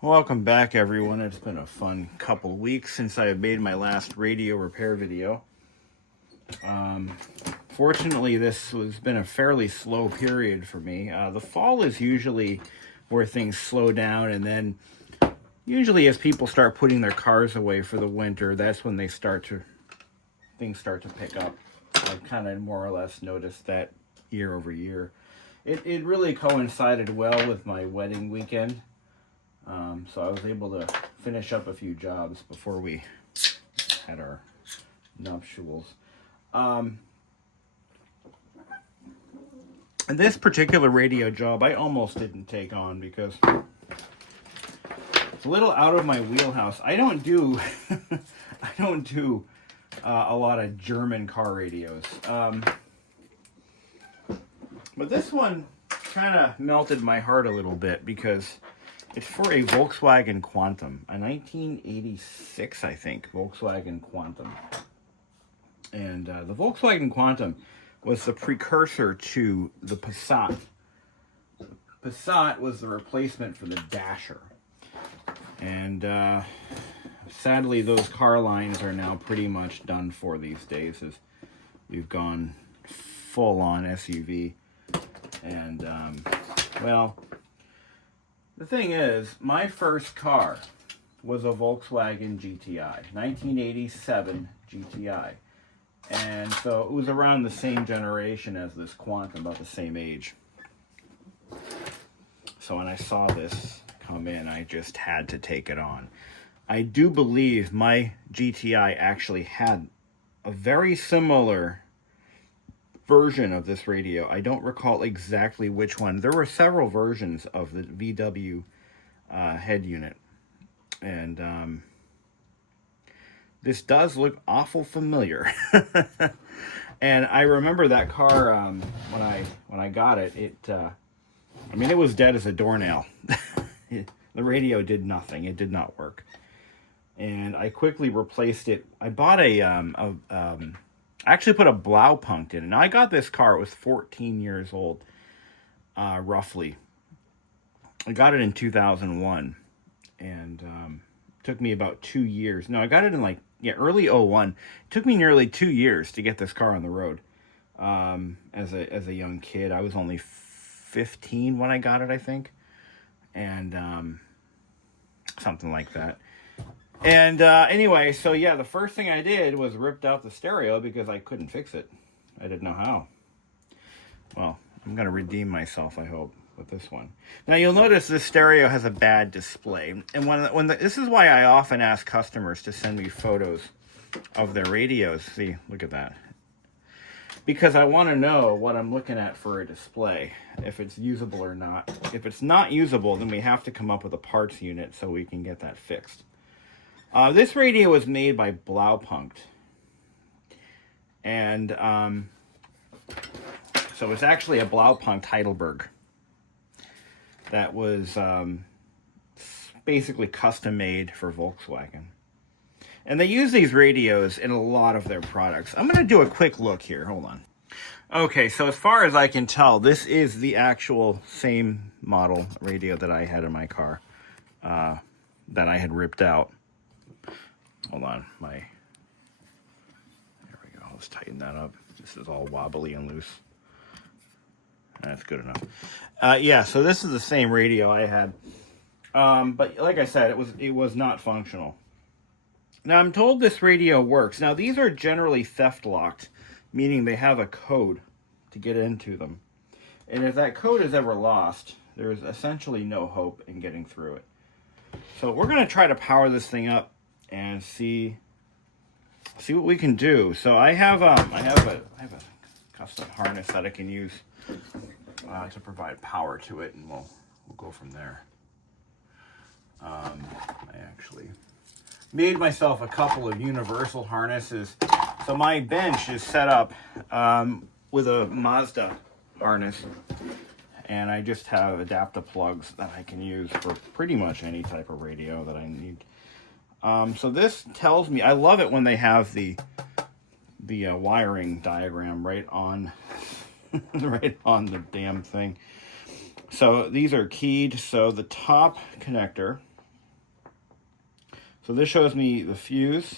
Welcome back, everyone. It's been a fun couple weeks since I made my last radio repair video. Fortunately, this has been a fairly slow period for me. The fall is usually where things slow down, and then usually as people start putting their cars away for the winter, that's when things start to pick up. I've kind of more or less noticed that year over year. It really coincided well with my wedding weekend. So I was able to finish up a few jobs before we had our nuptials. And this particular radio job I almost didn't take on because it's a little out of my wheelhouse. I don't do a lot of German car radios. But this one kind of melted my heart a little bit because it's for a Volkswagen Quantum, a 1986, I think, Volkswagen Quantum. And the Volkswagen Quantum was the precursor to the Passat. Passat was the replacement for the Dasher. And sadly, those car lines are now pretty much done for these days, as we've gone full-on SUV. And, well, the thing is, my first car was a Volkswagen GTI, 1987 GTI. And so it was around the same generation as this Quantum, about the same age. So when I saw this come in, I just had to take it on. I do believe my GTI actually had a very similar version of this radio. I don't recall exactly which one. There were several versions of the VW head unit. And this does look awful familiar. And I remember that car when I got it. It was dead as a doornail. The radio did nothing. It did not work. And I quickly replaced it. I bought I actually put a Blaupunkt in it. Now, I got this car. It was 14 years old, roughly. I got it in 2001, and it took me about 2 years. No, I got it in early 01. It took me nearly 2 years to get this car on the road. As a young kid, I was only 15 when I got it, I think, and something like that. And anyway, so yeah, the first thing I did was ripped out the stereo because I couldn't fix it. I didn't know how. Well, I'm going to redeem myself, I hope, with this one. Now, you'll notice this stereo has a bad display. And this is why I often ask customers to send me photos of their radios. See, look at that. Because I want to know what I'm looking at for a display, if it's usable or not. If it's not usable, then we have to come up with a parts unit so we can get that fixed. This radio was made by Blaupunkt. And so it's actually a Blaupunkt Heidelberg that was basically custom made for Volkswagen. And they use these radios in a lot of their products. I'm going to do a quick look here. Hold on. Okay, so as far as I can tell, this is the actual same model radio that I had in my car that I had ripped out. Hold on, there we go. Let's tighten that up. This is all wobbly and loose. That's good enough. Yeah, so this is the same radio I had. But like I said, it was not functional. Now, I'm told this radio works. Now, these are generally theft locked, meaning they have a code to get into them. And if that code is ever lost, there's essentially no hope in getting through it. So we're going to try to power this thing up and see what we can do. So I have a custom harness that I can use to provide power to it, and we'll go from there. I actually made myself a couple of universal harnesses. So my bench is set up with a Mazda harness, and I just have adapter plugs that I can use for pretty much any type of radio that I need. So this tells me, I love it when they have the wiring diagram right on the damn thing. So these are keyed. So the top connector So this shows me the fuse.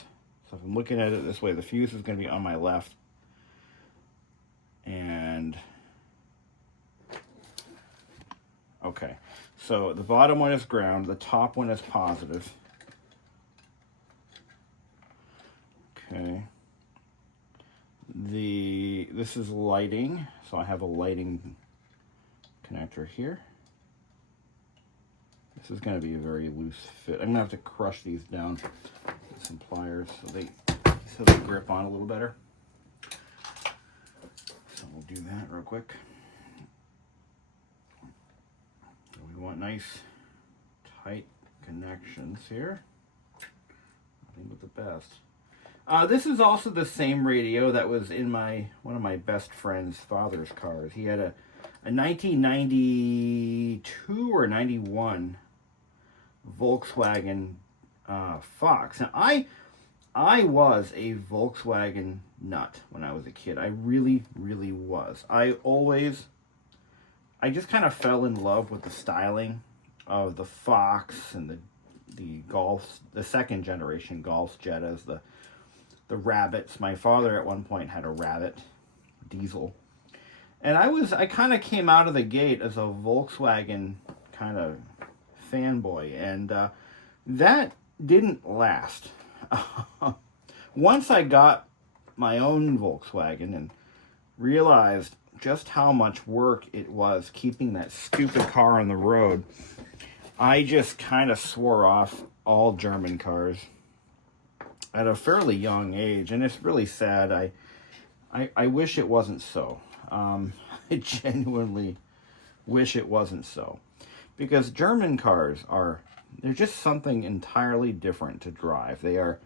So if I'm looking at it this way, the fuse is going to be on my left. And okay, so the bottom one is ground, the top one is positive. Okay. This is lighting, so I have a lighting connector here. This is going to be a very loose fit. I'm going to have to crush these down with some pliers so they grip on a little better. So we'll do that real quick. So we want nice tight connections here. Nothing but the best. This is also the same radio that was in one of my best friend's father's cars. He had a 1992 or 91 Volkswagen Fox. Now, I was a Volkswagen nut when I was a kid. I really, really was. I just kind of fell in love with the styling of the Fox and the Golf, the second generation Golf Jettas, the Rabbits. My father at one point had a Rabbit diesel. And I kind of came out of the gate as a Volkswagen kind of fanboy. And that didn't last. Once I got my own Volkswagen and realized just how much work it was keeping that stupid car on the road, I just kind of swore off all German cars at a fairly young age, and it's really sad. I wish it wasn't so. I genuinely wish it wasn't so, because German cars they're just something entirely different to drive. They are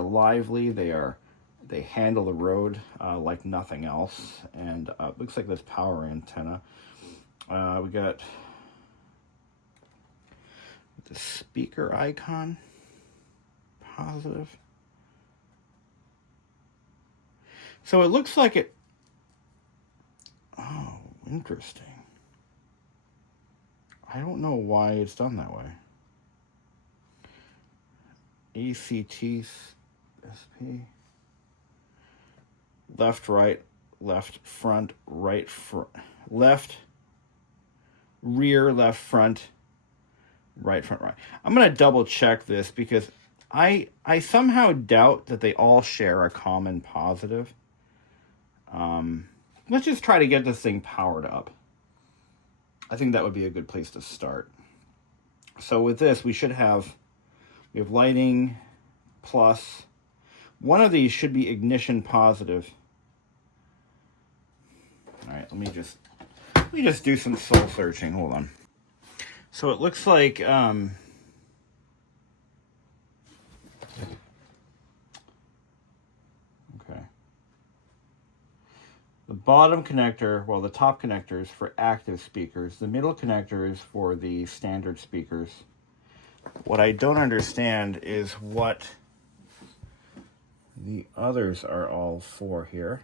lively. They handle the road like nothing else. And looks like this power antenna. We got the speaker icon. Positive. So it looks like it. Oh, interesting. I don't know why it's done that way. ACT SP. Left, right, left, front, right, left, rear, left, front, right, front, right. I'm going to double check this because I somehow doubt that they all share a common positive. Let's just try to get this thing powered up. I think that would be a good place to start. So with this, we have lighting plus. One of these should be ignition positive. All right, let me just do some soul searching. Hold on. So it looks like okay. The bottom connector, well, the top connector is for active speakers. The middle connector is for the standard speakers. What I don't understand is what the others are all for here.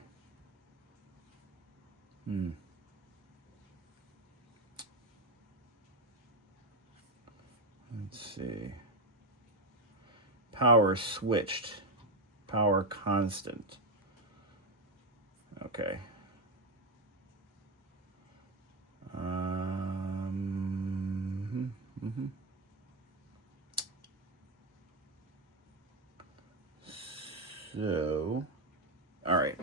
Let's see. Power switched. Power constant. Okay. So, all right.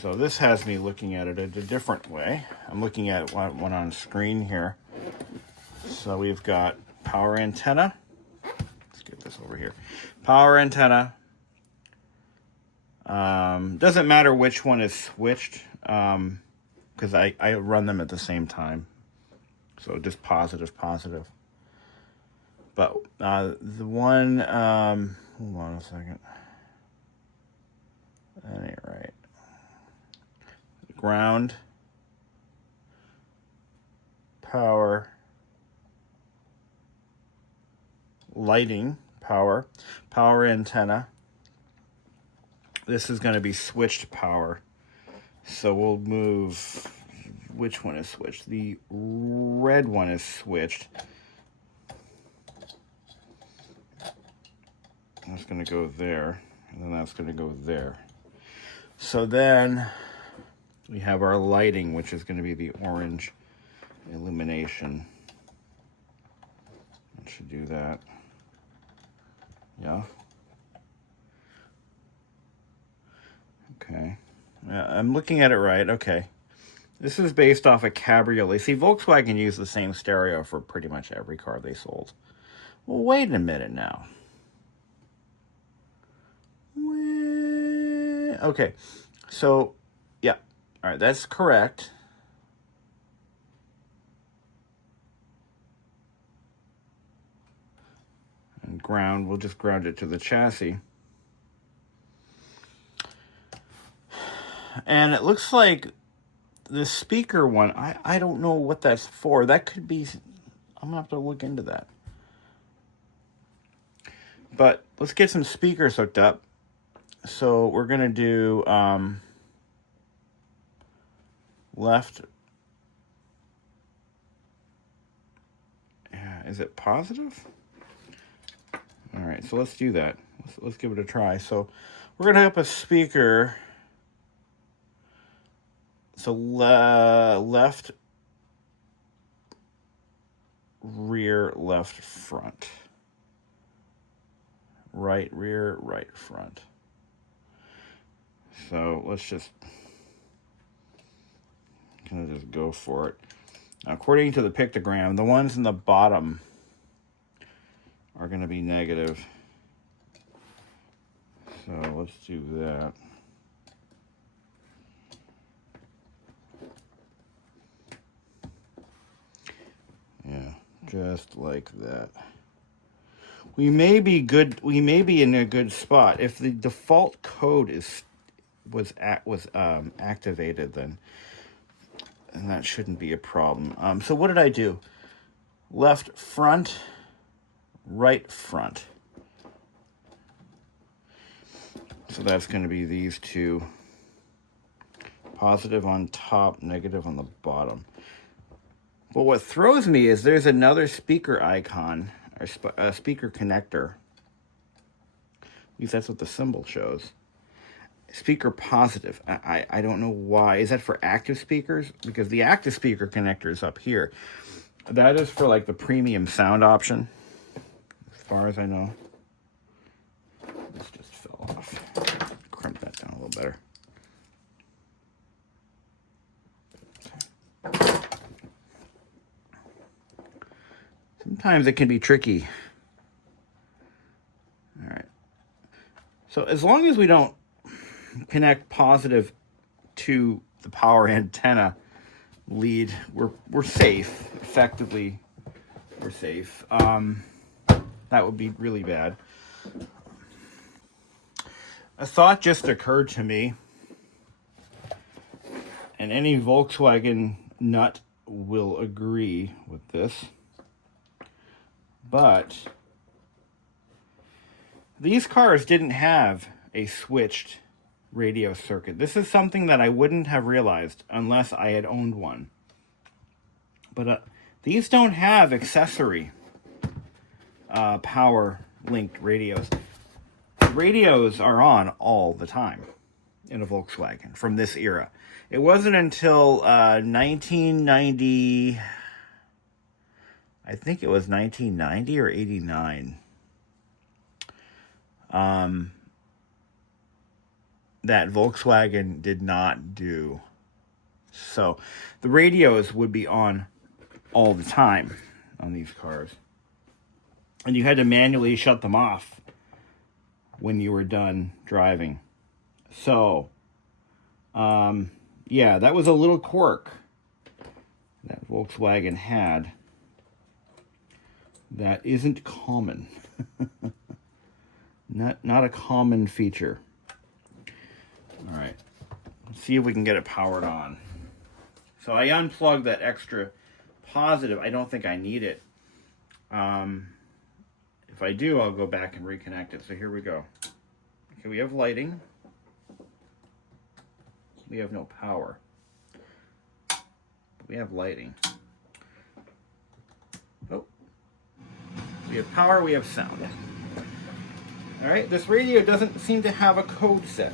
So this has me looking at it a different way. I'm looking at one on screen here. So we've got power antenna. Let's get this over here. Power antenna. Doesn't matter which one is switched, because I run them at the same time. So just positive. But the one, hold on a second. That ain't right. Ground, power, lighting, power antenna. This is going to be switched power. So we'll move, which one is switched? The red one is switched. that's going to go there, and then that's going to go there. So then we have our lighting, which is going to be the orange illumination. That should do that. Yeah. Okay. I'm looking at it right. Okay. This is based off a cabriolet. See, Volkswagen used the same stereo for pretty much every car they sold. Well, wait a minute now. Okay. So, yeah. All right, that's correct. And ground, we'll just ground it to the chassis. And it looks like the speaker one, I don't know what that's for. That could be, I'm going to have to look into that. But let's get some speakers hooked up. So we're going to do left. Yeah, is it positive? All right, so let's do that. Let's give it a try. So we're going to hook up a speaker. So left, rear, left, front. Right, rear, right, front. So let's just kind of just go for it. Now, according to the pictogram, the ones in the bottom are going to be negative. So let's do that. Yeah, just like that. We may be good. We may be in a good spot if the default code was activated. Then, and that shouldn't be a problem. So what did I do? Left front, right front. So that's going to be these two. Positive on top, negative on the bottom. But what throws me is there's another speaker icon, or a speaker connector. At least that's what the symbol shows. Speaker positive. I don't know why. Is that for active speakers? Because the active speaker connector is up here. That is for like the premium sound option, as far as I know. This just fell off. Crimp that down a little better. Sometimes it can be tricky. All right. So as long as we don't connect positive to the power antenna lead, we're safe. Effectively, we're safe. That would be really bad. A thought just occurred to me, and any Volkswagen nut will agree with this. But these cars didn't have a switched radio circuit. This is something that I wouldn't have realized unless I had owned one. But these don't have accessory power linked radios. Radios are on all the time in a Volkswagen from this era. It wasn't until 1990... I think it was 1990 or 89. That Volkswagen did not do. So the radios would be on all the time on these cars. And you had to manually shut them off when you were done driving. So, yeah, that was a little quirk that Volkswagen had. That isn't common. Not a common feature. All right. Let's see if we can get it powered on. So I unplugged that extra positive. I don't think I need it. If I do, I'll go back and reconnect it. So here we go. Okay, we have lighting. We have no power. We have lighting. Oh. We have power, we have sound. All right, this radio doesn't seem to have a code set.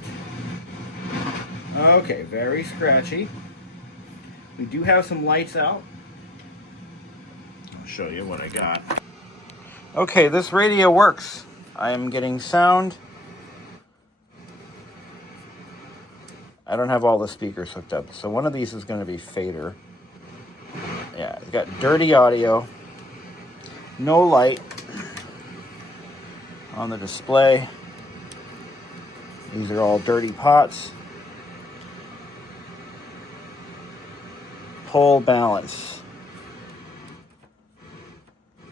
Okay, very scratchy. We do have some lights out. I'll show you what I got. Okay, this radio works. I am getting sound. I don't have all the speakers hooked up, so one of these is going to be fader. Yeah, it's got dirty audio, no light on the display. These are all dirty pots. Pole balance.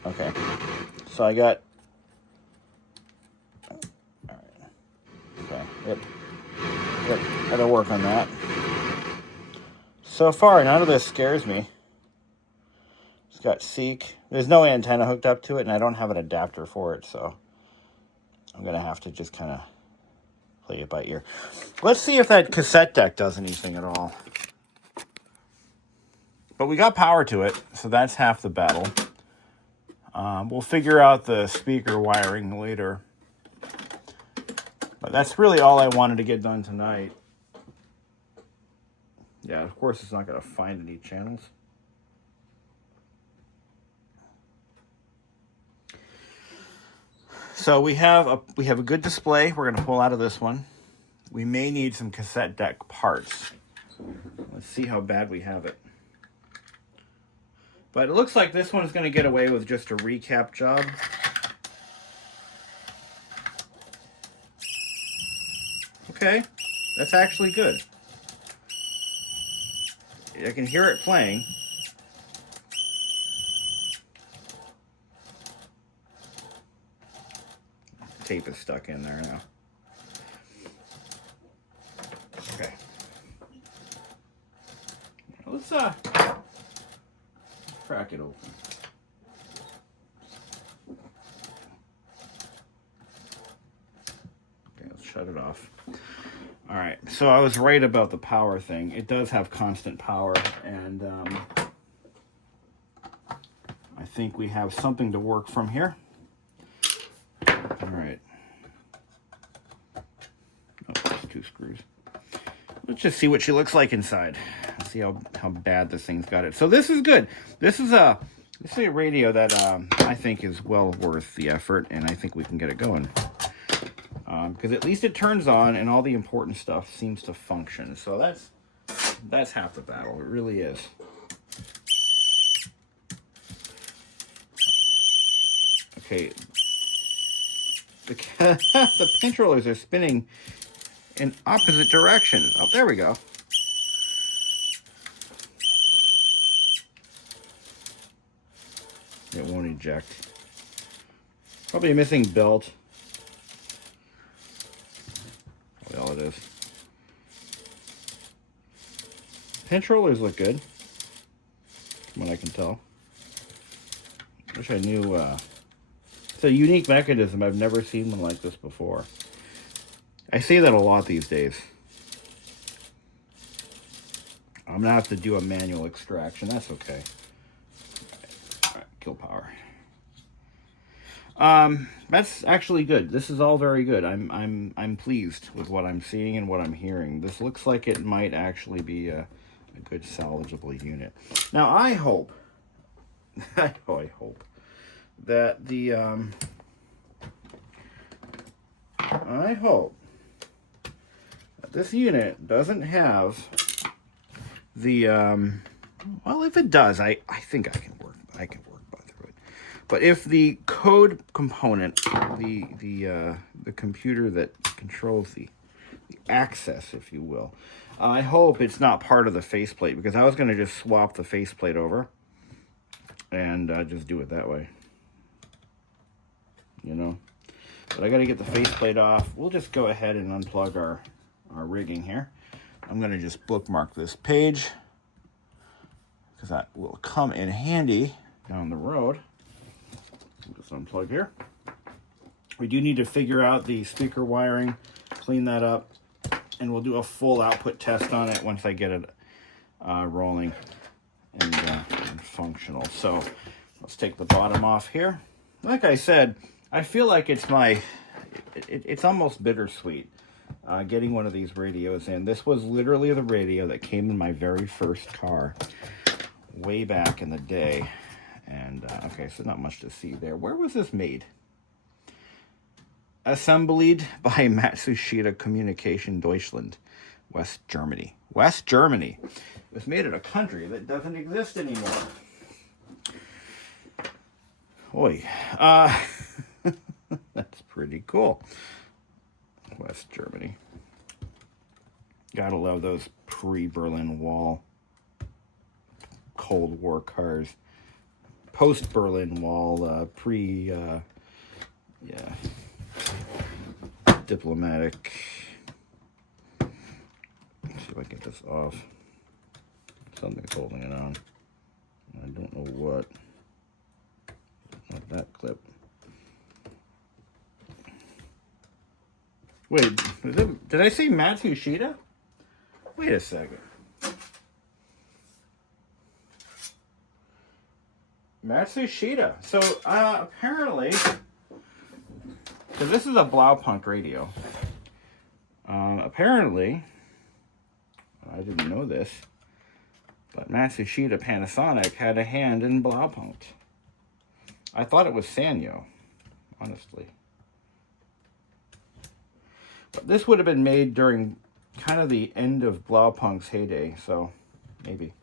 Okay, so I got. All right. Okay. Yep. Gotta work on that. So far, none of this scares me. It's got Seek. There's no antenna hooked up to it, and I don't have an adapter for it, so I'm gonna have to just kind of play it by ear. Let's see if that cassette deck does anything at all. But we got power to it, so that's half the battle. We'll figure out the speaker wiring later. But that's really all I wanted to get done tonight. Yeah, of course it's not going to find any channels. So we have a good display. We're going to pull out of this one. We may need some cassette deck parts. Let's see how bad we have it. But it looks like this one is going to get away with just a recap job. Okay, that's actually good. I can hear it playing. Tape is stuck in there now. Okay. Let's crack it open. Okay, let's shut it off. All right, so I was right about the power thing. It does have constant power, and I think we have something to work from here. All right. Oh, there's 2 screws. Let's just see what she looks like inside. Let's see how bad this thing's got it. So this is good. This is a radio that I think is well worth the effort, and I think we can get it going. Because at least it turns on, and all the important stuff seems to function. So that's half the battle. It really is. Okay. The pinch rollers are spinning in opposite directions. Oh, there we go. It won't eject. Probably a missing belt. What the hell it is. Pinch rollers look good, from what I can tell. Wish I knew. It's a unique mechanism. I've never seen one like this before. I see that a lot these days. I'm going to have to do a manual extraction. That's okay. All right, kill power. That's actually good. This is all very good. I'm pleased with what I'm seeing and what I'm hearing. This looks like it might actually be a good salvageable unit. Now, I hope that the I hope that this unit doesn't have the well, if it does, I think I can work through it. But if the code component, the computer that controls the access, if you will, I hope it's not part of the faceplate, because I was going to just swap the faceplate over and just do it that way, you know. But I got to get the faceplate off. We'll just go ahead and unplug our rigging here. I'm going to just bookmark this page, because that will come in handy down the road. Just unplug here. We do need to figure out the speaker wiring, clean that up, and we'll do a full output test on it once I get it rolling and functional. So let's take the bottom off here. Like I said, I feel like it's my it's almost bittersweet getting one of these radios in. This was literally the radio that came in my very first car way back in the day. And, okay, so not much to see there. Where was this made? Assembled by Matsushita Communication Deutschland, West Germany. West Germany. It was made in a country that doesn't exist anymore. Oy. That's pretty cool. West Germany. Gotta love those pre-Berlin Wall Cold War cars. Post-Berlin Wall, yeah, diplomatic. Let's see if I can get this off. Something's holding it on. I don't know what. Not that clip. Wait, did I say Matsushita? Wait a second. Matsushita. So, apparently, because this is a Blaupunkt radio. Apparently, I didn't know this, but Matsushita Panasonic had a hand in Blaupunkt. I thought it was Sanyo, honestly. But this would have been made during kind of the end of Blaupunkt's heyday, so maybe.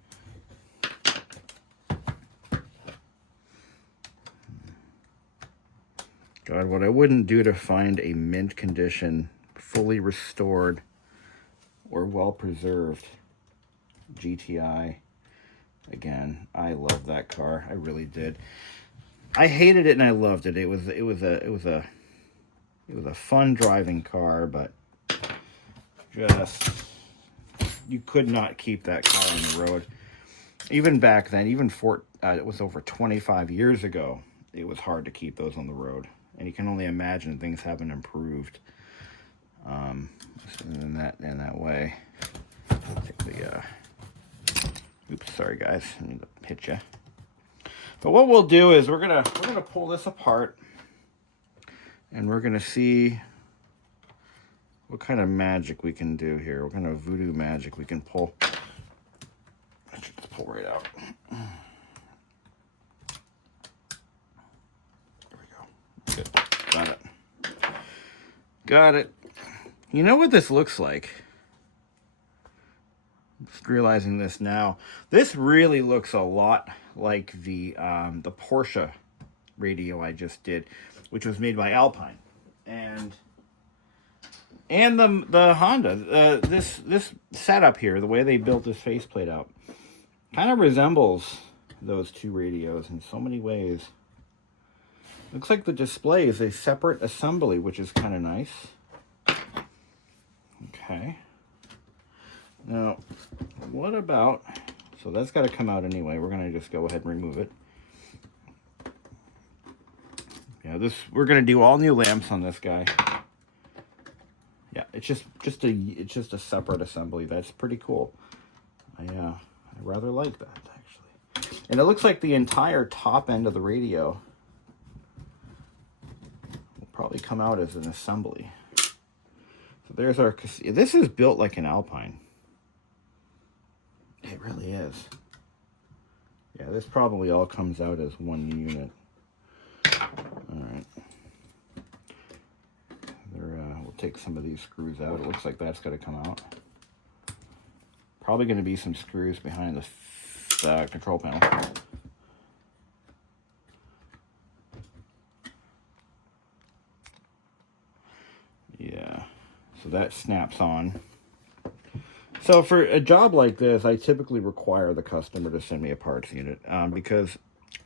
God, what I wouldn't do to find a mint condition, fully restored, or well-preserved GTI. Again, I love that car. I really did. I hated it and I loved it. It was a fun driving car, but just you could not keep that car on the road. Even back then, even it was over 25 years ago, it was hard to keep those on the road. And you can only imagine things haven't improved in that way. Take the oops, sorry guys, I need to hit you. But what we'll do is we're gonna pull this apart, and we're gonna see what kind of magic we can do here. What kind of voodoo magic we can pull. I should just pull right out. Good. Got it. Got it. You know what this looks like? Just realizing this now. This really looks a lot like the Porsche radio I just did, which was made by Alpine, and the Honda. This setup here, the way they built this faceplate out, kind of resembles those two radios in so many ways. Looks like the display is a separate assembly, which is kind of nice. Okay. Now, what about... So that's got to come out anyway. We're going to just go ahead and remove it. Yeah, we're going to do all new lamps on this guy. Yeah, it's just a separate assembly. That's pretty cool. I rather like that, actually. And it looks like the entire top end of the radio probably come out as an assembly. So there's our... This is built like an Alpine. It really is. Yeah, this probably all comes out as one unit. Alright. We'll take some of these screws out. It looks like that's got to come out. Probably going to be some screws behind the control panel. Yeah, so that snaps on. So for a job like this, I typically require the customer to send me a parts unit, because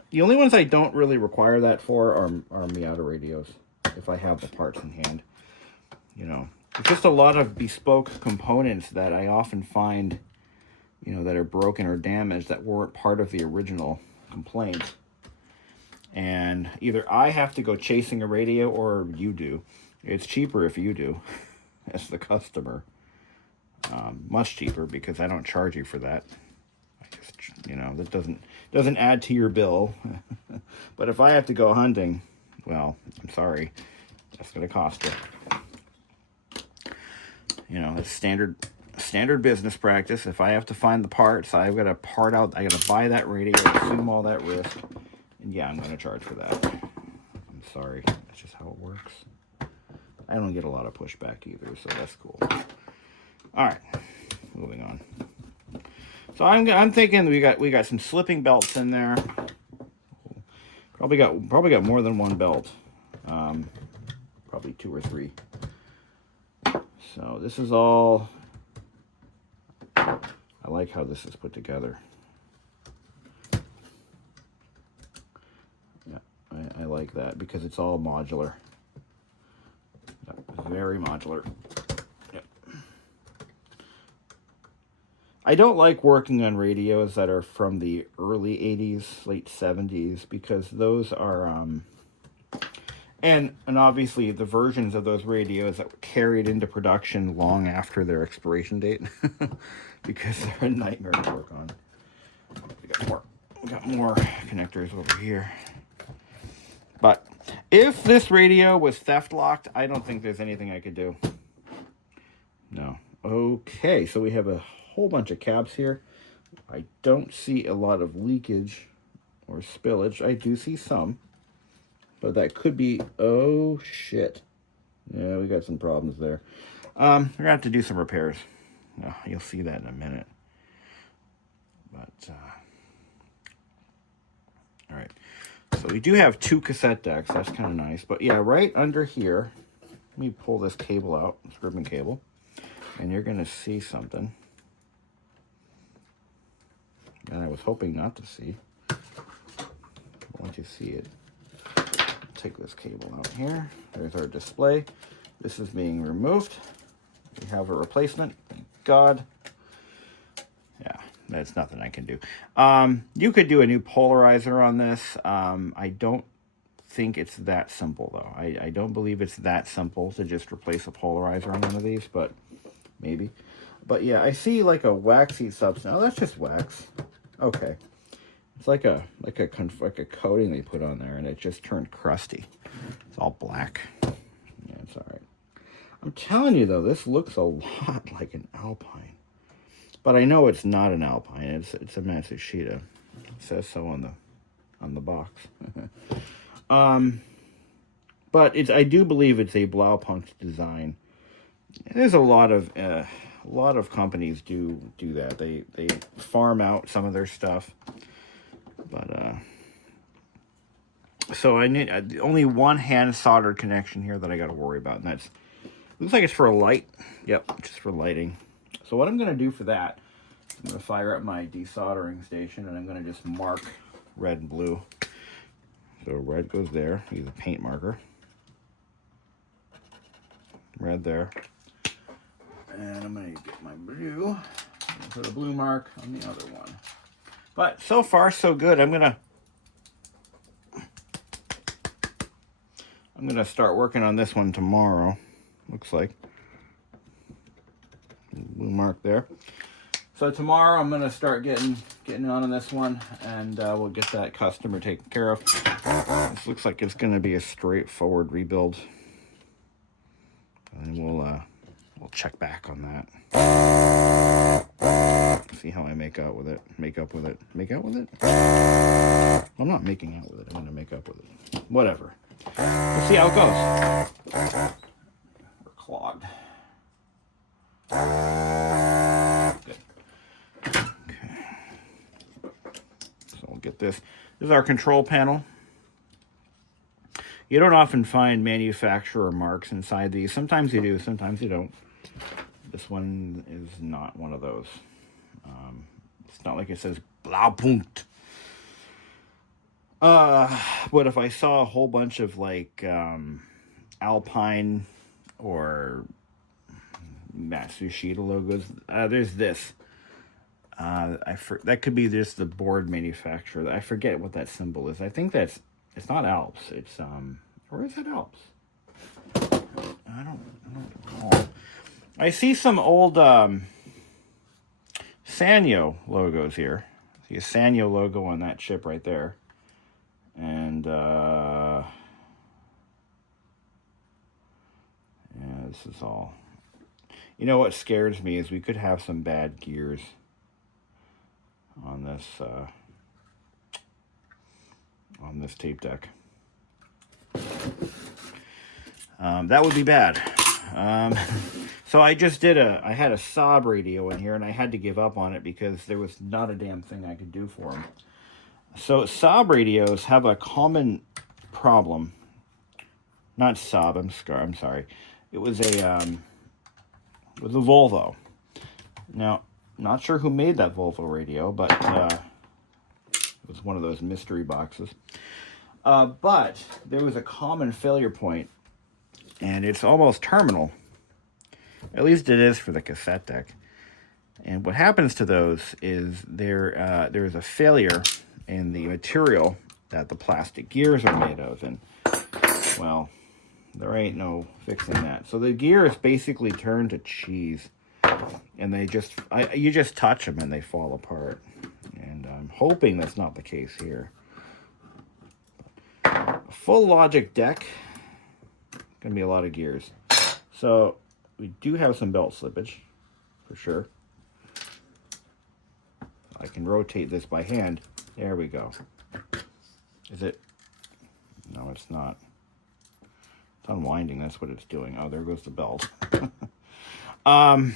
the only ones I don't really require that for are Miata radios, if I have the parts in hand. You know, it's just a lot of bespoke components that I often find, you know, that are broken or damaged that weren't part of the original complaint. And either I have to go chasing a radio or you do. It's cheaper if you do, as the customer. Much cheaper, because I don't charge you for that. I just, you know, that doesn't add to your bill. But if I have to go hunting, well, I'm sorry. That's going to cost you. You know, it's standard business practice. If I have to find the parts, I've got to part out. I got to buy that radio, assume all that risk, and yeah, I'm going to charge for that. I'm sorry, that's just how it works. I don't get a lot of pushback either, so that's cool. All right, moving on. So I'm thinking we got some slipping belts in there. Probably got more than one belt. Probably 2 or 3. So this is all. I like how this is put together. Yeah, I like that because it's all modular. Yep, very modular. Yep. I don't like working on radios that are from the early 80s, late 70s, because those are, and obviously the versions of those radios that were carried into production long after their expiration date, because they're a nightmare to work on. We got more connectors over here. But if this radio was theft locked, I don't think there's anything I could do. No. Okay, so we have a whole bunch of caps here. I don't see a lot of leakage or spillage. I do see some, but that could be, oh shit. Yeah, we got some problems there. We're gonna have to do some repairs. Oh, you'll see that in a minute. But all right, so we do have 2 cassette decks. That's kind of nice. But yeah, right under here, let me pull this cable out, this ribbon cable, and you're gonna see something. And I was hoping not to see. But once you see it, take this cable out here. There's our display. This is being removed. We have a replacement. Thank God. Yeah, that's nothing I can do. You could do a new polarizer on this. I don't think it's that simple, though. I don't believe it's that simple to just replace a polarizer on one of these, but maybe. But yeah, I see like a waxy substance. Oh, that's just wax. Okay, it's like a coating they put on there, and it just turned crusty. It's all black. Yeah, it's all right. I'm telling you though, this looks a lot like an Alpine, but I know it's not an Alpine. It's a Matsushita. It says so on the box. But I do believe it's a Blaupunkt design. There's a lot of companies do that. They farm out some of their stuff, but so I need only one hand soldered connection here that I got to worry about, and that's looks like it's for a light. Yep, just for lighting. So what I'm going to do for that, I'm going to fire up my desoldering station, and I'm going to just mark red and blue. So red goes there. Use a paint marker. Red there. And I'm going to get my blue and put a blue mark on the other one. But so far, so good. I'm going to start working on this one tomorrow. Looks like. Blue mark there. So tomorrow I'm going to start getting on this one, and we'll get that customer taken care of. This looks like it's going to be a straightforward rebuild. And we'll check back on that. See how I make out with it. Make up with it. Make out with it? Well, I'm not making out with it. I'm going to make up with it. Whatever. We'll see how it goes. We're clogged. Good. Okay. So we'll get this. This is our control panel. You don't often find manufacturer marks inside these. Sometimes you do, sometimes you don't. This one is not one of those. It's not like it says Blaupunkt. But if I saw a whole bunch of like Alpine or Matsushita logos, there's this. That could be just the board manufacturer. I forget what that symbol is. I think it's not Alps. It's or is it Alps? I don't recall. I see some old Sanyo logos here. I see a Sanyo logo on that chip right there. And this is all. You know what scares me is we could have some bad gears on this tape deck. That would be bad. So I just I had a Saab radio in here, and I had to give up on it because there was not a damn thing I could do for them. So Saab radios have a common problem. Not Saab, I'm sorry. It was a Volvo. Now, not sure who made that Volvo radio, but it was one of those mystery boxes. But there was a common failure point, and it's almost terminal. At least it is for the cassette deck. And what happens to those is there is a failure in the material that the plastic gears are made of. And, well, there ain't no fixing that. So the gears basically turn to cheese. And they you just touch them and they fall apart. And I'm hoping that's not the case here. A full logic deck, gonna be a lot of gears. So we do have some belt slippage, for sure. I can rotate this by hand. There we go. Is it? No, it's not. It's unwinding, that's what it's doing. Oh, there goes the belt. I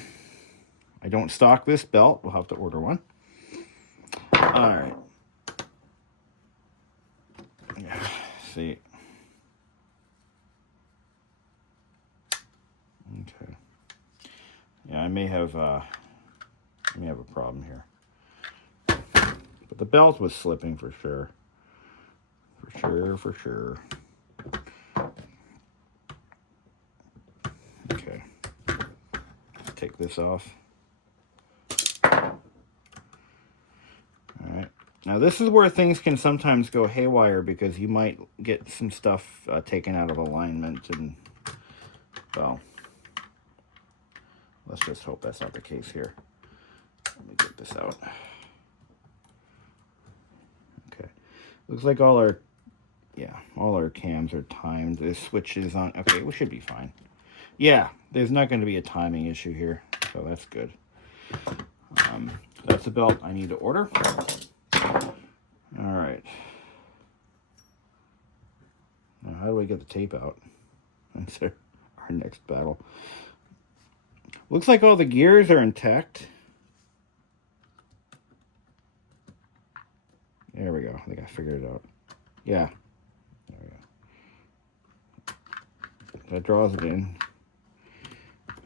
don't stock this belt. We'll have to order one. All right. Yeah, see. Okay. Yeah, I may have a problem here. But the belt was slipping for sure. For sure. Okay. Take this off. Alright. Now this is where things can sometimes go haywire because you might get some stuff taken out of alignment and, well, let's just hope that's not the case here. Let me get this out. Okay. Looks like all our cams are timed. There's switches on. Okay, we should be fine. Yeah, there's not going to be a timing issue here, so that's good. That's the belt I need to order. All right. Now, how do I get the tape out? That's our next battle. Looks like all the gears are intact. There we go. I think I figured it out. Yeah. There we go. That draws it in.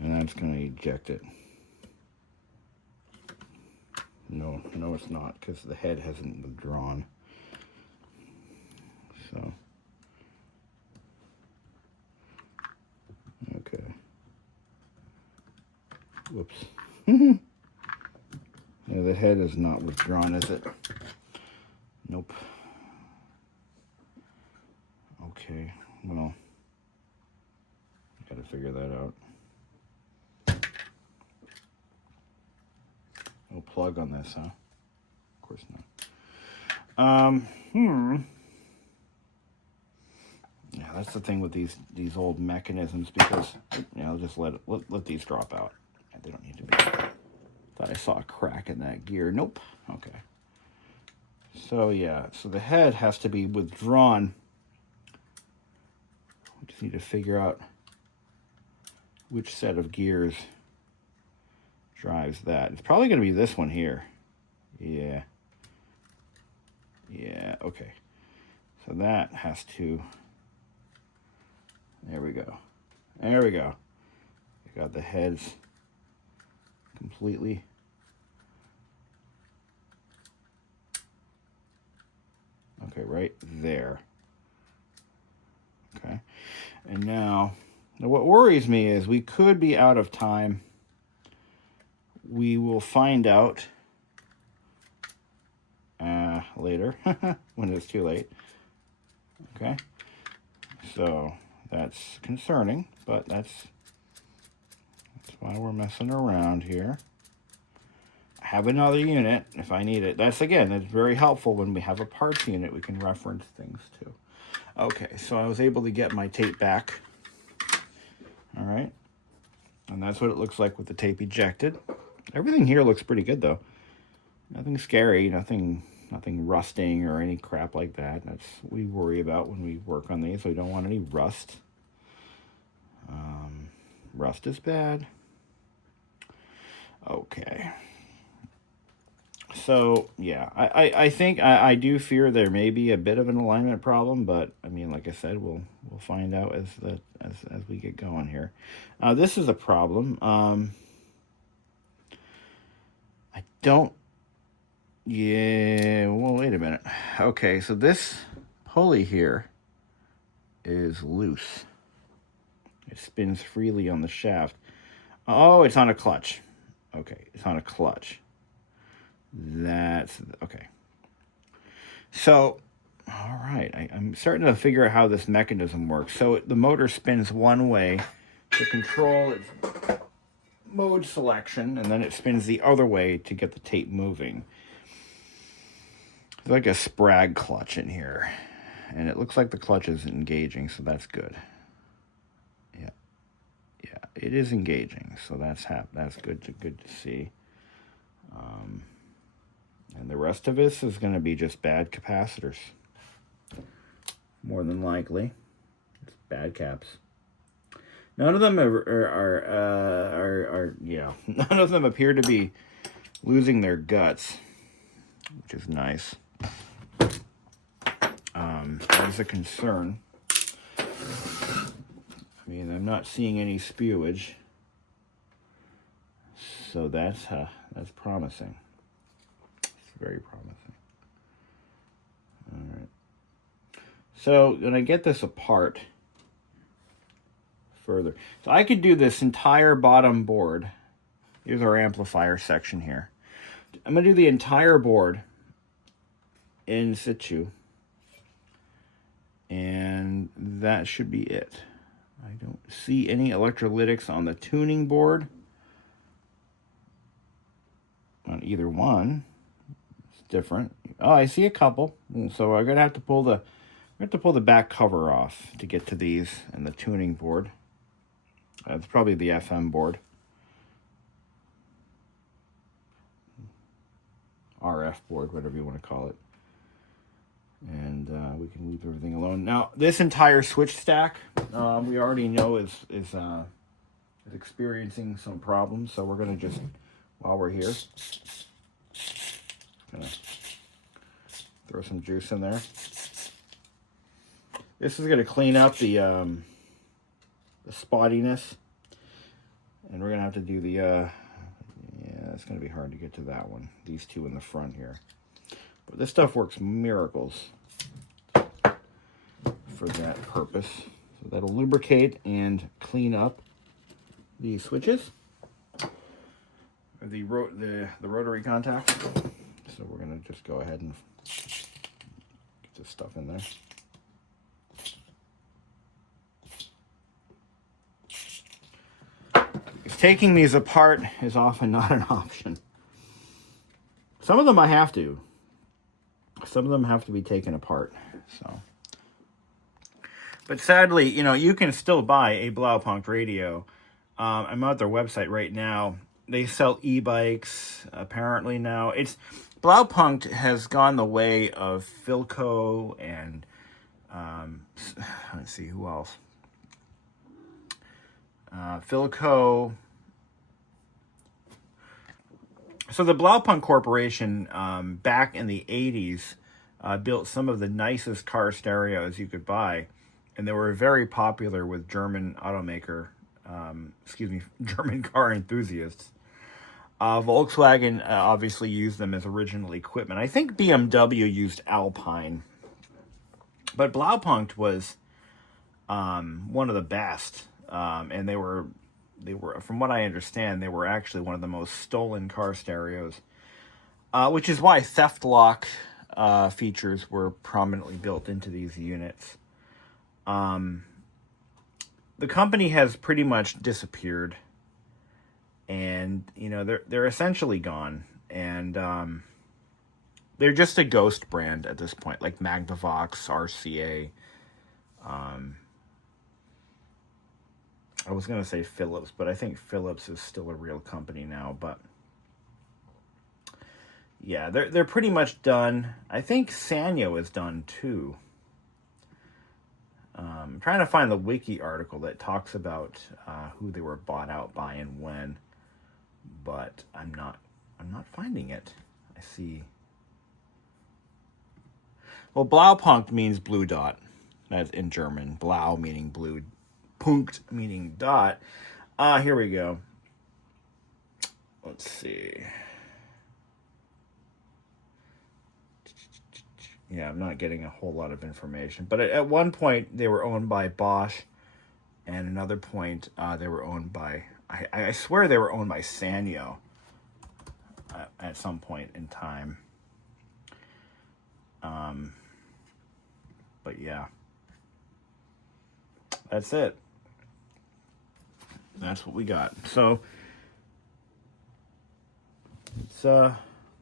And that's going to eject it. No, it's not, because the head hasn't withdrawn. So. Okay. Whoops. Yeah, the head is not withdrawn, is it? Nope. Okay, well, gotta figure that out. No plug on this, huh? Of course not. Yeah, that's the thing with these old mechanisms, because, you know, just let these drop out. They don't need to be. Thought I saw a crack in that gear. Nope. Okay. So yeah, so the head has to be withdrawn. We just need to figure out which set of gears drives that. It's probably going to be this one here. Yeah. Yeah, okay. So that has to... There we go. There we go. I got the heads completely. Okay, right there. Okay. And now what worries me is we could be out of time. We will find out later when it's too late. Okay. So that's concerning, but that's why we're messing around here. I have another unit if I need it. That's very helpful when we have a parts unit. We can reference things too. Okay, so I was able to get my tape back. All right. And that's what it looks like with the tape ejected. Everything here looks pretty good, though. Nothing scary, nothing rusting or any crap like that. That's what we worry about when we work on these. We don't want any rust. Rust is bad. Okay. So, yeah, I think I do fear there may be a bit of an alignment problem, but I mean, like I said, we'll find out as we get going here. This is a problem. I don't. Yeah. Well, wait a minute. Okay, so this pulley here is loose. It spins freely on the shaft. Oh, it's on a clutch. Okay, it's on a clutch. That's okay. So, all right, I'm starting to figure out how this mechanism works. So the motor spins one way to control its mode selection, and then it spins the other way to get the tape moving. There's like a sprag clutch in here, and it looks like the clutch is engaging, so that's good. Yeah, it is engaging, so that's good to see. And the rest of this is going to be just bad capacitors. More than likely, it's bad caps. None of them are none of them appear to be losing their guts, which is nice. That is a concern. I mean, I'm not seeing any spewage, so that's promising. Very promising. All right. So when I get this apart further, so I could do this entire bottom board. Here's our amplifier section here. I'm going to do the entire board in situ, and that should be it. I don't see any electrolytics on the tuning board on either one. Different. Oh, I see a couple. And so I'm gonna have to pull the back cover off to get to these and the tuning board. It's probably the FM board, RF board, whatever you want to call it. And we can leave everything alone. Now, this entire switch stack, we already know is experiencing some problems. So we're gonna just, while we're here, gonna throw some juice in there. This is gonna clean up the spottiness, and we're gonna have to do the yeah, it's gonna be hard to get to that one. These two in the front here, but this stuff works miracles for that purpose. So that'll lubricate and clean up the switches, the rotary contacts. So we're going to just go ahead and get this stuff in there. Because taking these apart is often not an option. Some of them I have to. Some of them have to be taken apart. So, but sadly, you can still buy a Blaupunkt radio. I'm on their website right now. They sell e-bikes apparently now. Blaupunkt has gone the way of Philco and let's see who else. Philco. So the Blaupunkt Corporation back in the 80s built some of the nicest car stereos you could buy, and they were very popular with German automaker, German car enthusiasts. Volkswagen obviously used them as original equipment. I think BMW used Alpine. But Blaupunkt was one of the best. And they were, from what I understand, they were actually one of the most stolen car stereos. Which is why theft lock features were prominently built into these units. The company has pretty much disappeared. And, they're essentially gone. And they're just a ghost brand at this point, like Magnavox, RCA. I was going to say Philips, but I think Philips is still a real company now. But yeah, they're pretty much done. I think Sanyo is done too. I'm trying to find the wiki article that talks about who they were bought out by and when, but I'm not finding it. I see. Well, Blaupunkt means blue dot. That's in German. Blau meaning blue, Punkt meaning dot. Here we go. Let's see. Yeah, I'm not getting a whole lot of information. But at one point, they were owned by Bosch. And another point, they were owned by... I swear they were owned by Sanyo at some point in time. But yeah. That's it. That's what we got. So,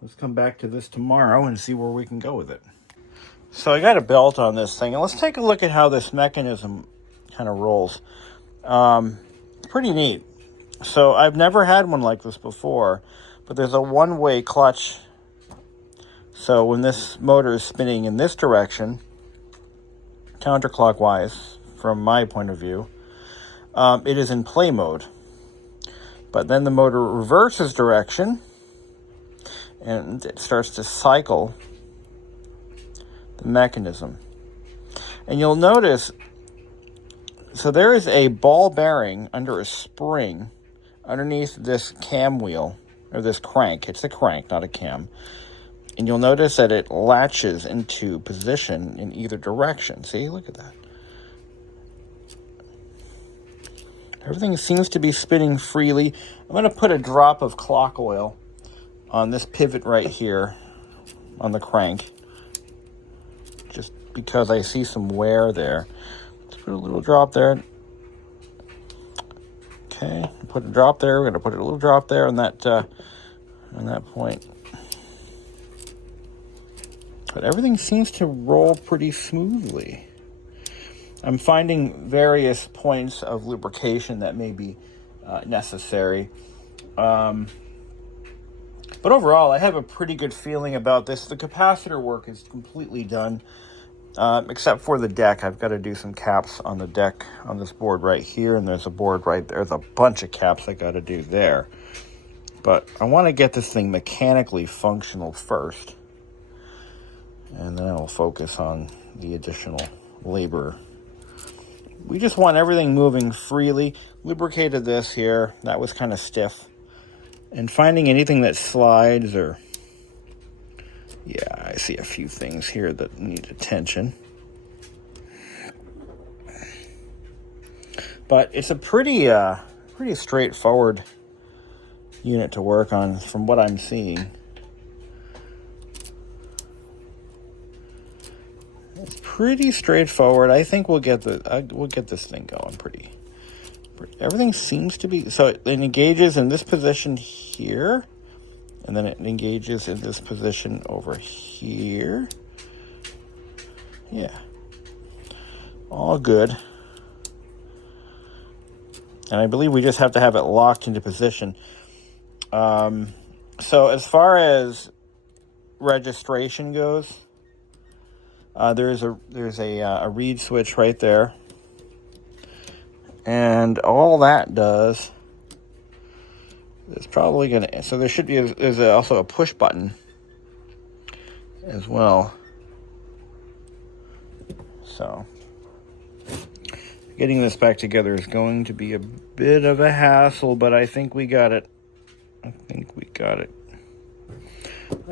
let's come back to this tomorrow and see where we can go with it. So I got a belt on this thing, and let's take a look at how this mechanism kind of rolls. Pretty neat. So I've never had one like this before, but there's a one-way clutch. So when this motor is spinning in this direction, counterclockwise, from my point of view, it is in play mode. But then the motor reverses direction, and it starts to cycle the mechanism. And you'll notice, so there is a ball bearing under a spring underneath this cam wheel, or this crank. It's a crank, not a cam. And you'll notice that it latches into position in either direction. See, look at that. Everything seems to be spinning freely. I'm going to put a drop of clock oil on this pivot right here on the crank, just because I see some wear there. Let's put a little drop there. Okay, put a drop there. We're going to put a little drop there on that point. But everything seems to roll pretty smoothly. I'm finding various points of lubrication that may be necessary. But overall, I have a pretty good feeling about this. The capacitor work is completely done, except for the deck. I've got to do some caps on the deck on this board right here, and there's a board right there. There's a bunch of caps I got to do there. But I want to get this thing mechanically functional first, and then I'll focus on the additional labor. We just want everything moving freely. Lubricated this here. That was kind of stiff. And finding anything that slides or... Yeah, I see a few things here that need attention. But it's a pretty straightforward unit to work on from what I'm seeing. It's pretty straightforward. I think we'll get this thing going pretty. Everything seems to be, so it engages in this position here, and then it engages in this position over here. Yeah, all good. And I believe we just have to have it locked into position. So as far as registration goes, there's a reed switch right there, and all that does is probably gonna. So there should be also a push button as well. So getting this back together is going to be a bit of a hassle, but I think we got it. I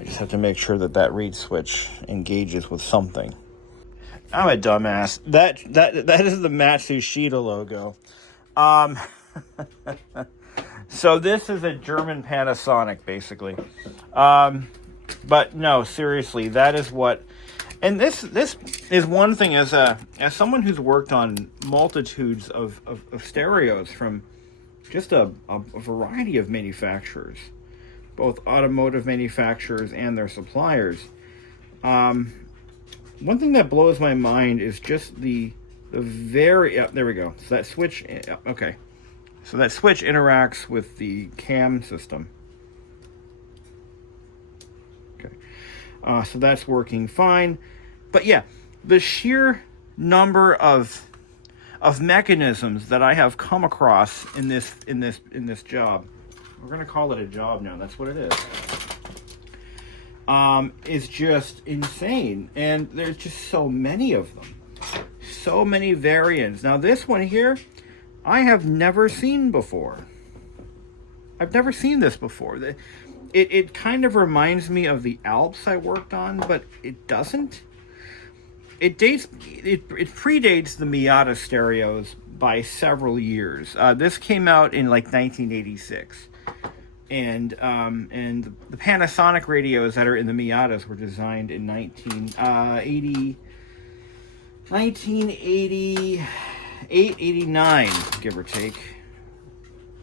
just have to make sure that reed switch engages with something. I'm a dumbass. That is the Matsushita logo. So this is a German Panasonic, basically. But no, seriously, that is what. And this is one thing as someone who's worked on multitudes of stereos from just a variety of manufacturers, both automotive manufacturers and their suppliers. One thing that blows my mind is just the very... there we go. So that switch... Okay. So that switch interacts with the cam system. Okay, so that's working fine. But yeah, the sheer number of mechanisms that I have come across in this job, we're gonna call it a job now. That's what it is just insane, and there's just so many of them, so many variants. Now this one here, I have never seen before. I've never seen this before. It kind of reminds me of the Alps I worked on, but it doesn't. It predates the Miata stereos by several years. This came out in like 1986, and the Panasonic radios that are in the Miatas were designed in 1988, 89, give or take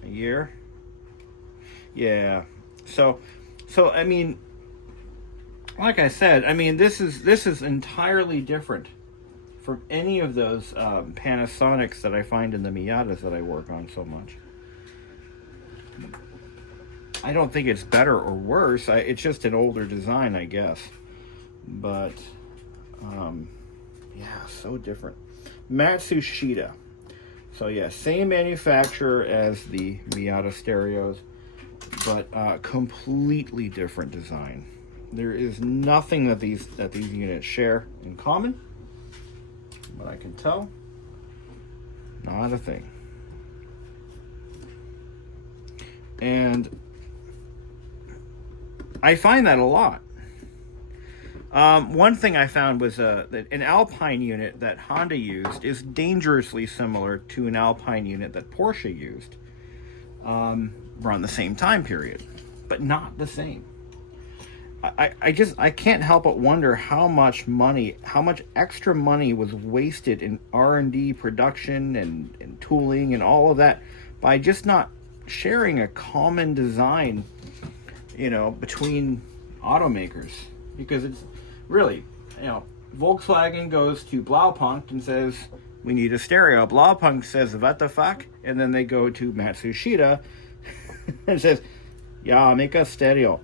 a year. Yeah. So I mean, like I said, I mean, this is entirely different from any of those Panasonics that I find in the Miatas that I work on so much. I don't think it's better or worse. It's just an older design, I guess. But yeah, so different. Matsushita. So yeah, same manufacturer as the Miata stereos, but completely different design. There is nothing that these units share in common, but I can tell, not a thing. And I find that a lot. One thing I found was that an Alpine unit that Honda used is dangerously similar to an Alpine unit that Porsche used around the same time period, but not the same. I can't help but wonder how much extra money was wasted in R&D production and tooling and all of that by just not sharing a common design, between automakers. Because it's really, Volkswagen goes to Blaupunkt and says, we need a stereo. Blaupunkt says, what the fuck? And then they go to Matsushita and says, yeah, make a stereo.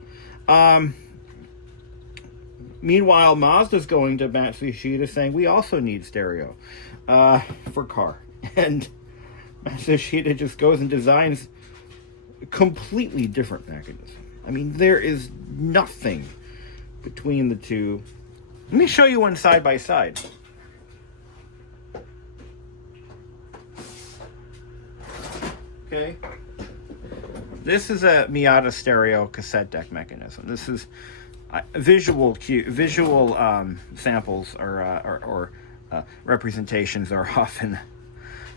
Meanwhile, Mazda's going to Matsushita saying, we also need stereo for car. And Matsushita just goes and designs a completely different mechanism. I mean, there is nothing between the two. Let me show you one side by side. Okay. This is a Miata stereo cassette deck mechanism. This is visual samples or representations are often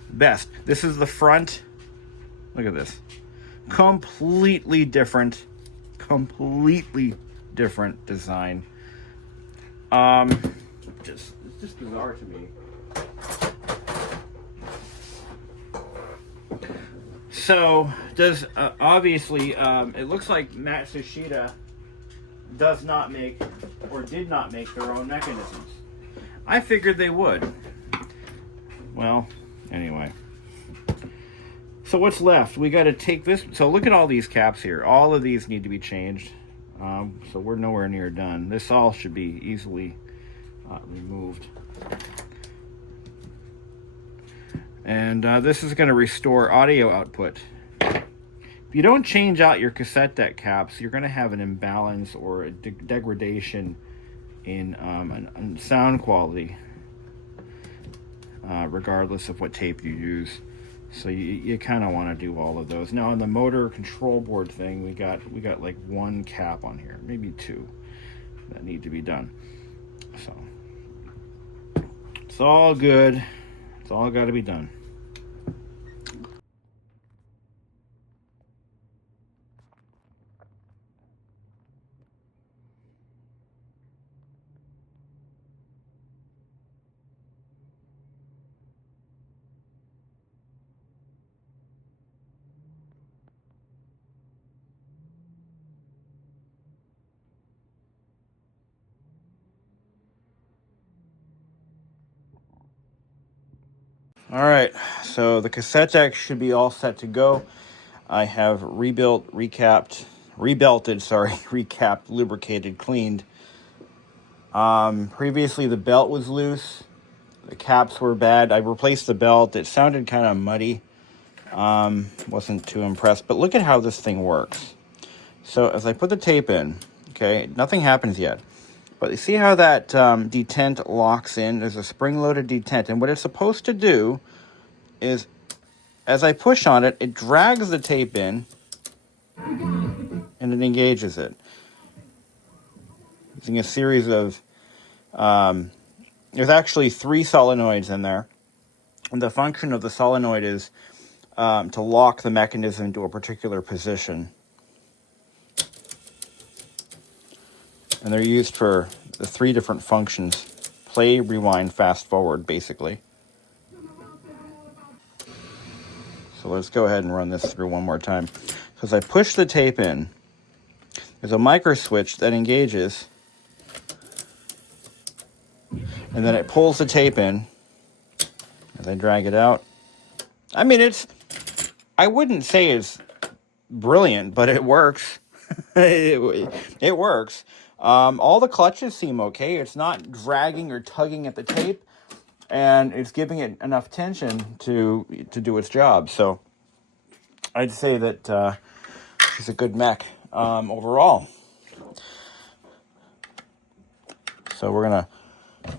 best. This is the front. Look at this. Completely different design. It's just bizarre to me. So does obviously it looks like Matsushita does not make or did not make their own mechanisms. I figured they would. Well, anyway. So what's left? We got to take this. So look at all these caps here. All of these need to be changed. So we're nowhere near done. This all should be easily removed. And this is going to restore audio output. If you don't change out your cassette deck caps, you're going to have an imbalance or a degradation in sound quality, regardless of what tape you use. So you kind of want to do all of those. Now on the motor control board thing, we got like one cap on here, maybe two, that need to be done. So it's all good. It's all got to be done. All right, so the cassette deck should be all set to go. I have recapped, lubricated, cleaned. Previously the belt was loose. The caps were bad. I replaced the belt. It sounded kind of muddy. Wasn't too impressed, but look at how this thing works. So as I put the tape in, okay, nothing happens yet. But you see how that detent locks in? There's a spring-loaded detent, and what it's supposed to do is, as I push on it, it drags the tape in, and it engages it. Using a series of, there's actually 3 solenoids in there, and the function of the solenoid is to lock the mechanism to a particular position. And they're used for the 3 different functions: play, rewind, fast forward, basically. So let's go ahead and run this through one more time. So as I push the tape in, there's a micro switch that engages, and then it pulls the tape in as I drag it out. I mean, I wouldn't say it's brilliant, but it works. it works. All the clutches seem okay. It's not dragging or tugging at the tape, and it's giving it enough tension to do its job. So I'd say that it's a good mech overall. So we're going to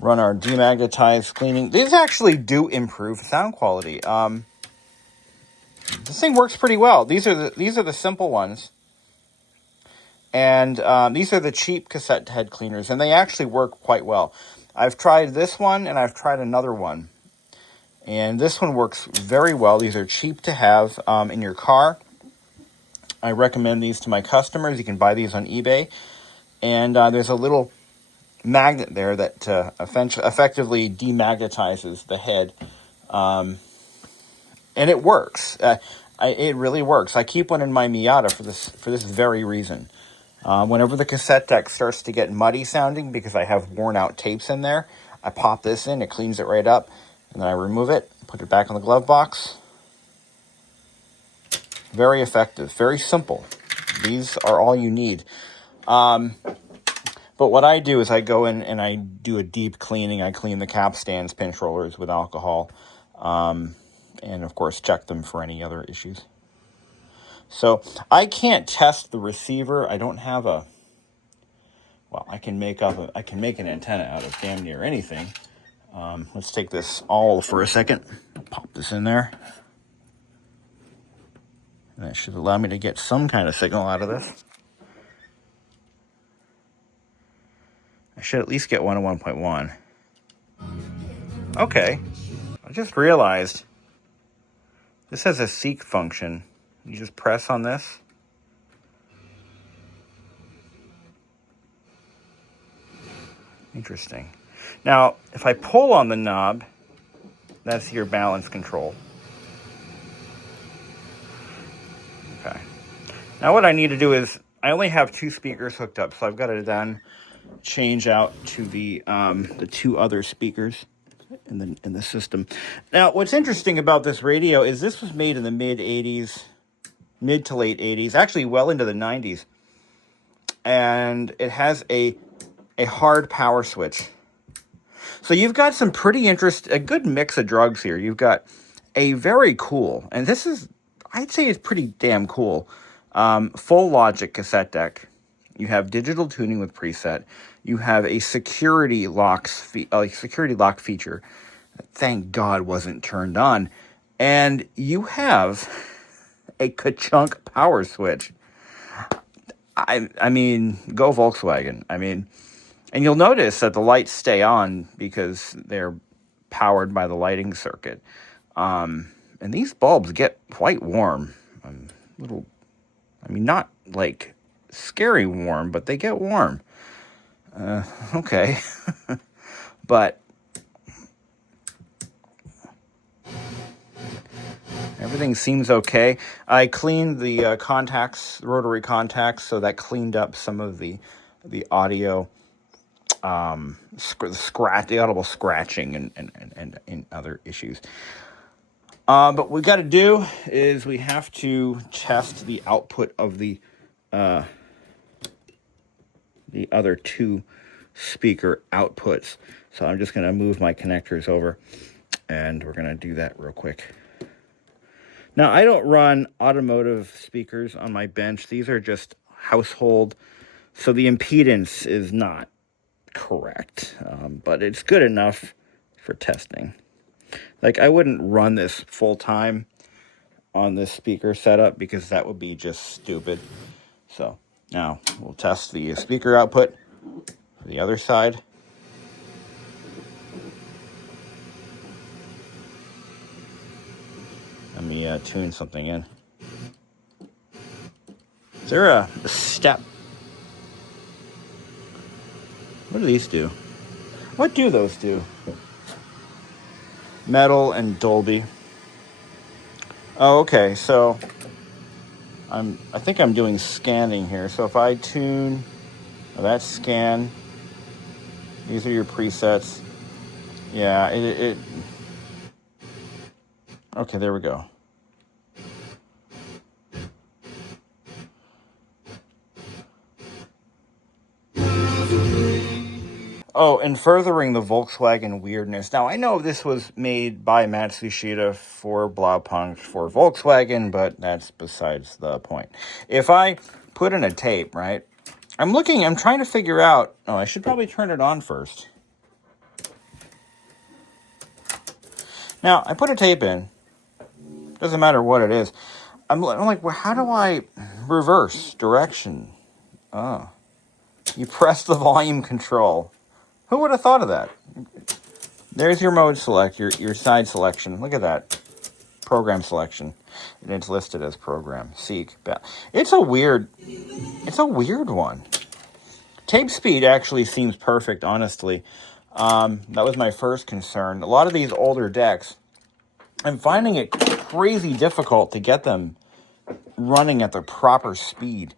run our demagnetized cleaning. These actually do improve sound quality. This thing works pretty well. These are the simple ones. And these are the cheap cassette head cleaners, and they actually work quite well. I've tried this one, and I've tried another one. And this one works very well. These are cheap to have in your car. I recommend these to my customers. You can buy these on eBay. And there's a little magnet there that effectively demagnetizes the head. And it works. It really works. I keep one in my Miata for this very reason. Whenever the cassette deck starts to get muddy sounding because I have worn out tapes in there, I pop this in, it cleans it right up, and then I remove it, put it back in the glove box. Very effective, very simple. These are all you need. But what I do is I go in and I do a deep cleaning. I clean the cap stands, pinch rollers with alcohol, and of course check them for any other issues. So I can't test the receiver. I don't have I can make an antenna out of damn near anything. Let's take this all for a second. Pop this in there. And that should allow me to get some kind of signal out of this. I should at least get 101.1. Okay. I just realized this has a seek function. You just press on this. Interesting. Now, if I pull on the knob, that's your balance control. Okay. Now what I need to do is, I only have 2 speakers hooked up, so I've got to then change out to the 2 other speakers in the system. Now, what's interesting about this radio is this was made in the mid to late 80s, actually well into the 90s. And it has a hard power switch. So you've got some pretty a good mix of drugs here. You've got a very cool, and this is, I'd say it's pretty damn cool, full logic cassette deck. You have digital tuning with preset. You have a security lock feature that, thank God, wasn't turned on. And you have a ka-chunk power switch. I mean, go Volkswagen. I mean, and you'll notice that the lights stay on because they're powered by the lighting circuit. And these bulbs get quite warm. Not like scary warm, but they get warm. Okay. But everything seems okay. I cleaned the contacts, rotary contacts, so that cleaned up some of the audio, the audible scratching and other issues. But what we got to do is we have to test the output of the other two speaker outputs. So I'm just going to move my connectors over, and we're going to do that real quick. Now, I don't run automotive speakers on my bench. These are just household, so the impedance is not correct, but it's good enough for testing. Like, I wouldn't run this full-time on this speaker setup because that would be just stupid. So now we'll test the speaker output for the other side. Let me tune something in. Is there a step? What do these do? What do those do? Metal and Dolby. Oh, okay. So I think I'm doing scanning here. So if I tune, that's scan. These are your presets. Yeah, it okay, there we go. Oh, and furthering the Volkswagen weirdness. Now, I know this was made by Matsushita for Blaupunkt for Volkswagen, but that's besides the point. If I put in a tape, right, I'm trying to figure out, oh, I should probably turn it on first. Now, I put a tape in. Doesn't matter what it is. I'm like, well, how do I reverse direction? Oh, you press the volume control. Who would have thought of that? There's your mode select, your side selection. Look at that. Program selection. And it's listed as program. Seek. It's a weird one. Tape speed actually seems perfect, honestly. That was my first concern. A lot of these older decks, I'm finding it crazy difficult to get them running at the proper speed.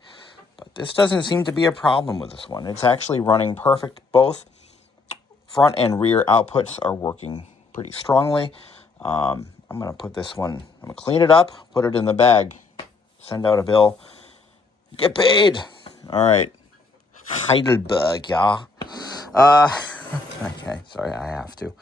But this doesn't seem to be a problem with this one. It's actually running perfect. Both front and rear outputs are working pretty strongly. I'm going to put this one, I'm going to clean it up, put it in the bag, send out a bill, get paid. All right. Heidelberg, yeah. Okay, sorry, I have to.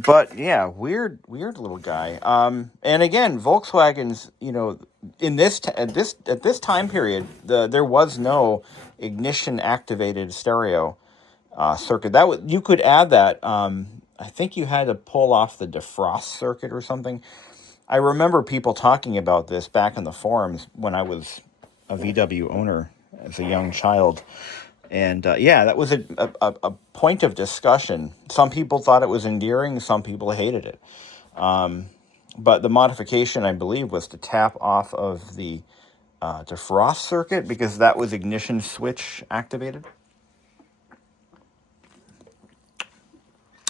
But yeah, weird little guy. And again, Volkswagens, in at this time period, there was no ignition activated stereo circuit. You could add that. I think you had to pull off the defrost circuit or something. I remember people talking about this back in the forums when I was a VW owner as a young child. And that was a point of discussion. Some people thought it was endearing. Some people hated it. But the modification, I believe, was to tap off of the defrost circuit because that was ignition switch activated.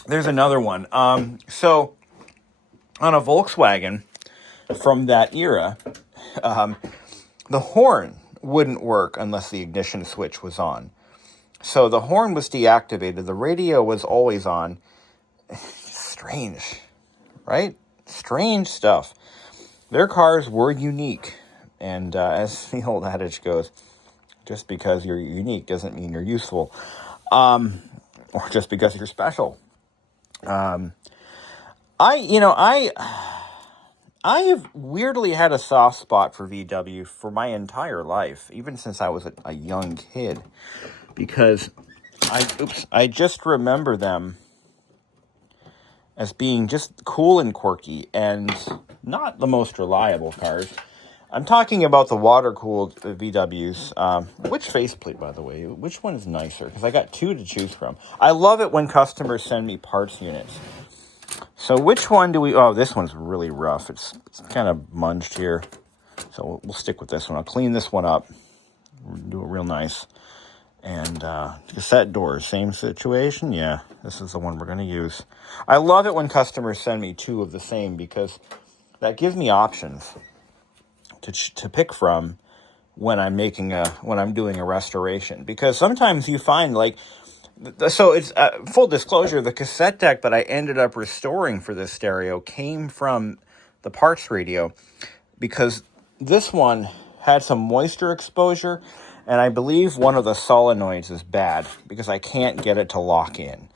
There's another one. So on a Volkswagen from that era, the horn wouldn't work unless the ignition switch was on. So the horn was deactivated. The radio was always on. Strange, right? Strange stuff. Their cars were unique. And as the old adage goes, just because you're unique doesn't mean you're useful. Or just because you're special. I have weirdly had a soft spot for VW for my entire life, even since I was a young kid. Because I just remember them as being just cool and quirky and not the most reliable cars. I'm talking about the water-cooled VWs. Which faceplate, by the way? Which one is nicer? Because I got two to choose from. I love it when customers send me parts units. So which one do we... Oh, this one's really rough. It's kind of munged here. So we'll stick with this one. I'll clean this one up. Do it real nice. And cassette doors, same situation. Yeah, this is the one we're going to use. I love it when customers send me two of the same because that gives me options to pick from when I'm doing a restoration. Because sometimes you find, like, So it's full disclosure, the cassette deck that I ended up restoring for this stereo came from the parts radio, because this one had some moisture exposure, and I believe one of the solenoids is bad because I can't get it to lock in.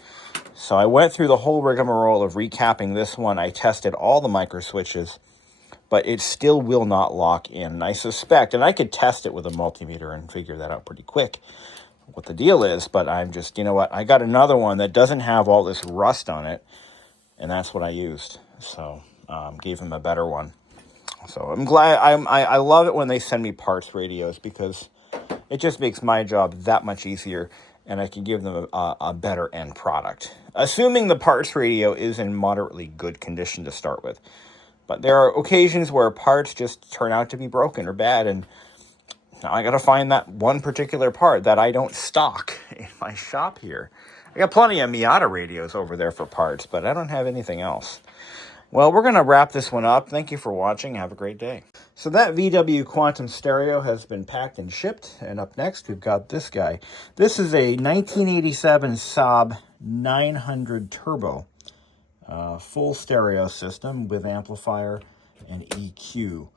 So I went through the whole rigmarole of recapping this one. I tested all the micro switches, but it still will not lock in. And I suspect, and I could test it with a multimeter and figure that out pretty quick, what the deal is, but I'm just, you know what, I got another one that doesn't have all this rust on it, and that's what I used. So gave him a better one. So I'm glad. I love it when they send me parts radios, because it just makes my job that much easier, and I can give them a better end product, assuming the parts radio is in moderately good condition to start with. But there are occasions where parts just turn out to be broken or bad, and now I got to find that one particular part that I don't stock in my shop here. I got plenty of Miata radios over there for parts, but I don't have anything else. Well, we're going to wrap this one up. Thank you for watching. Have a great day. So that VW Quantum stereo has been packed and shipped. And up next, we've got this guy. This is a 1987 Saab 900 Turbo. Full stereo system with amplifier and EQ.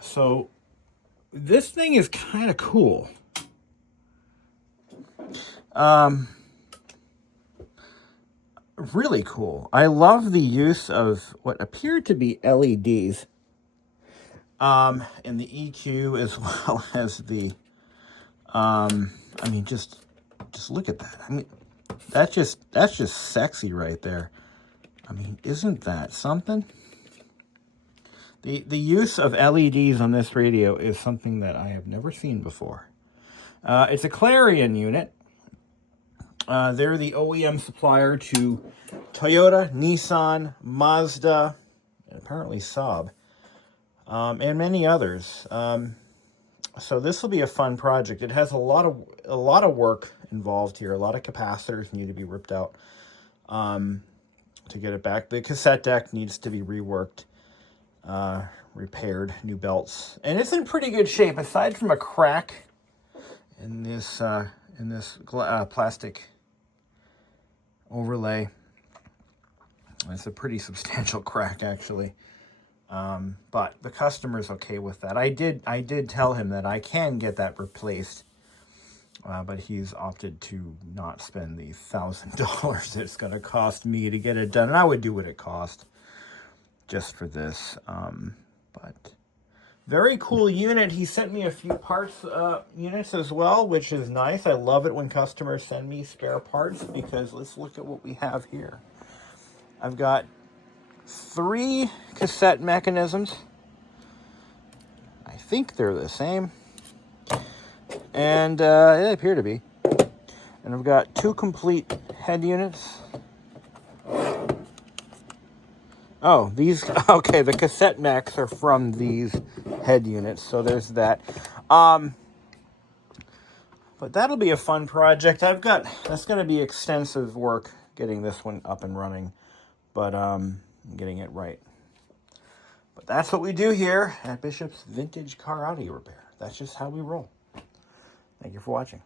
So this thing is kind of cool. Really cool. I love the use of what appear to be LEDs in the EQ, as well as the I mean, just look at that. I mean, that's just sexy right there. I mean, isn't that something? The use of LEDs on this radio is something that I have never seen before. It's a Clarion unit. They're the OEM supplier to Toyota, Nissan, Mazda, and apparently Saab, and many others. So this will be a fun project. It has a lot of work involved here. A lot of capacitors need to be ripped out to get it back. The cassette deck needs to be reworked, repaired, new belts, and it's in pretty good shape. Aside from a crack in this plastic overlay, it's a pretty substantial crack, actually. But the customer's okay with that. I did tell him that I can get that replaced, but he's opted to not spend the $1,000 it's going to cost me to get it done. And I would do what it cost just for this. But very cool unit. He sent me a few parts units as well, which is nice. I love it when customers send me spare parts, because let's look at what we have here. I've got 3 cassette mechanisms. I think they're the same. And they appear to be. And I've got 2 complete head units. Oh, these, okay, the cassette mechs are from these head units, so there's that. But that'll be a fun project. That's going to be extensive work getting this one up and running, but getting it right. But that's what we do here at Bishop's Vintage Car Audio Repair. That's just how we roll. Thank you for watching.